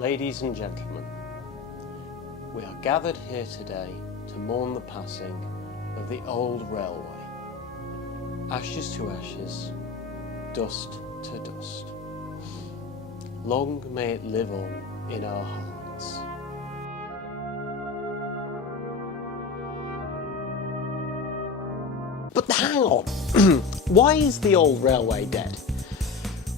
Ladies and gentlemen, we are gathered here today to mourn the passing of the old railway. Ashes to ashes, dust to dust. Long may it live on in our hearts. But hang on, why is the old railway dead?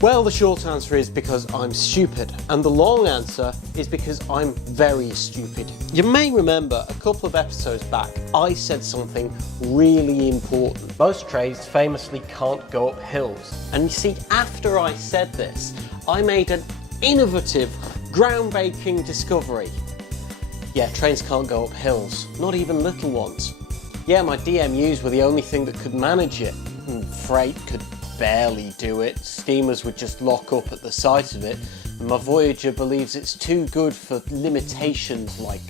Well, the short answer is because I'm stupid, and the long answer is because I'm very stupid. You may remember a couple of episodes back, I said something really important. Most trains famously can't go up hills. And you see, after I said this, I made an innovative, groundbreaking discovery. Yeah, trains can't go up hills, not even little ones. Yeah, my DMUs were the only thing that could manage it. Freight could barely do it, steamers would just lock up at the sight of it, and my Voyager believes it's too good for limitations like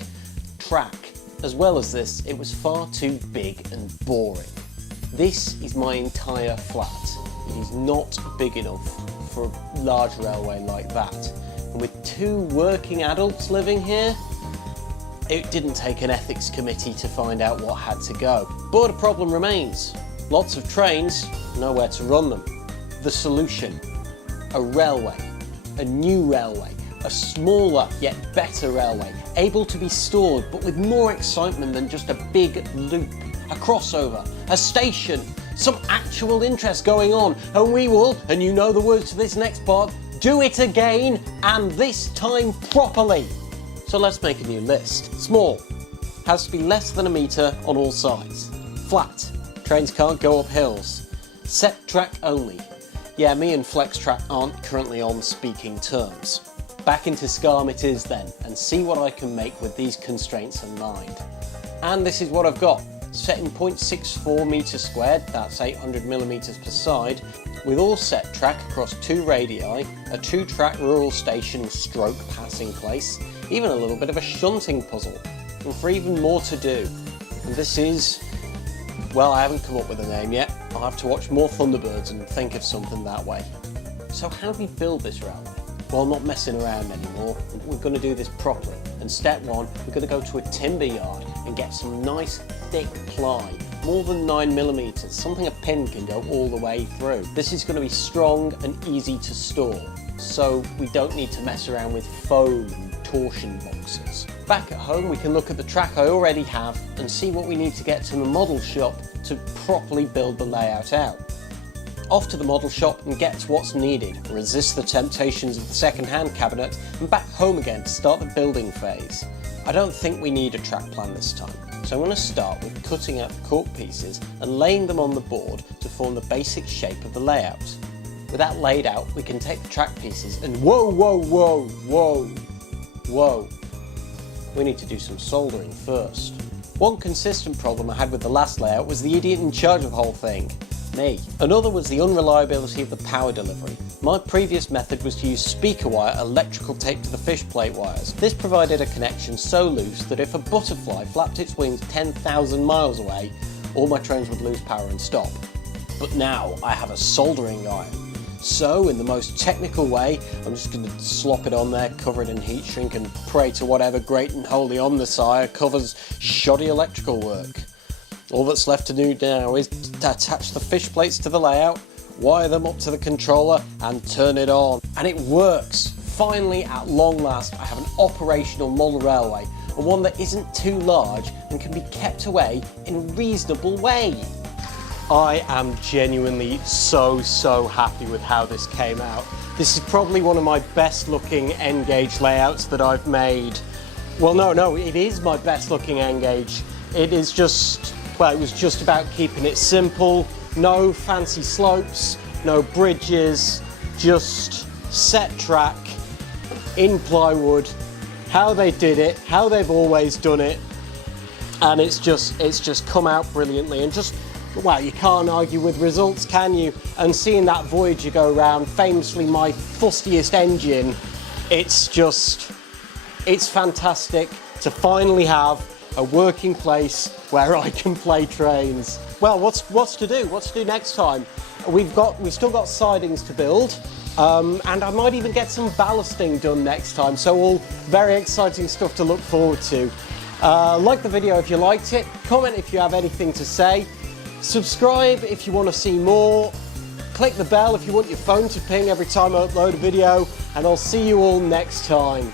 track. As well as this, it was far too big and boring. This is my entire flat. It is not big enough for a large railway like that. And with 2 working adults living here, it didn't take an ethics committee to find out what had to go. But a problem remains. Lots of trains, nowhere to run them. The solution: a railway, a new railway, a smaller yet better railway, able to be stored but with more excitement than just a big loop, a crossover, a station, some actual interest going on, and we will, and you know the words to this next part, do it again, and this time properly. So let's make a new list. Small, has to be less than a metre on all sides. Flat, trains can't go up hills. Set track only. Yeah, me and Flex Track aren't currently on speaking terms. Back into Scarm it is then, and see what I can make with these constraints in mind. And this is what I've got. Set in 0.64 metres squared, that's 800 millimetres per side, with all set track across 2 radii, a 2-track rural station stroke passing place, even a little bit of a shunting puzzle, and for even more to do. And this is, well, I haven't come up with a name yet. I'll have to watch more Thunderbirds and think of something that way. So how do we build this railway? Well, I'm not messing around anymore. We're going to do this properly. And step 1, we're going to go to a timber yard and get some nice thick ply, more than 9 millimetres, something a pin can go all the way through. This is going to be strong and easy to store, so we don't need to mess around with foam and torsion boxes. Back at home, we can look at the track I already have and see what we need to get to the model shop to properly build the layout out. Off to the model shop and get to what's needed, resist the temptations of the second-hand cabinet, and back home again to start the building phase. I don't think we need a track plan this time, so I'm going to start with cutting out the cork pieces and laying them on the board to form the basic shape of the layout. With that laid out, we can take the track pieces and whoa, we need to do some soldering first. One consistent problem I had with the last layout was the idiot in charge of the whole thing. Me. Another was the unreliability of the power delivery. My previous method was to use speaker wire electrical tape to the fish plate wires. This provided a connection so loose that if a butterfly flapped its wings 10,000 miles away, all my trains would lose power and stop. But now I have a soldering iron. So, in the most technical way, I'm just going to slop it on there, cover it in heat shrink, and pray to whatever great and holy omnisire covers shoddy electrical work. All that's left to do now is to attach the fish plates to the layout, wire them up to the controller, and turn it on. And it works! Finally, at long last, I have an operational model railway, and one that isn't too large and can be kept away in a reasonable way. I am genuinely so happy with how this came out. This is probably one of my best looking N-gauge layouts that I've made. Well, no, it is my best looking N-gauge. It is just, well, it was just about keeping it simple, no fancy slopes, no bridges, just set track, in plywood, how they did it, how they've always done it, and it's just come out brilliantly. And just, well, you can't argue with results, can you? And seeing that Voyager go round, famously my fustiest engine, it's fantastic to finally have a working place where I can play trains. Well, what's to do? What's to do next time? We've still got sidings to build, and I might even get some ballasting done next time, so all very exciting stuff to look forward to. Like the video if you liked it, comment if you have anything to say, subscribe if you want to see more, click the bell if you want your phone to ping every time I upload a video, and I'll see you all next time.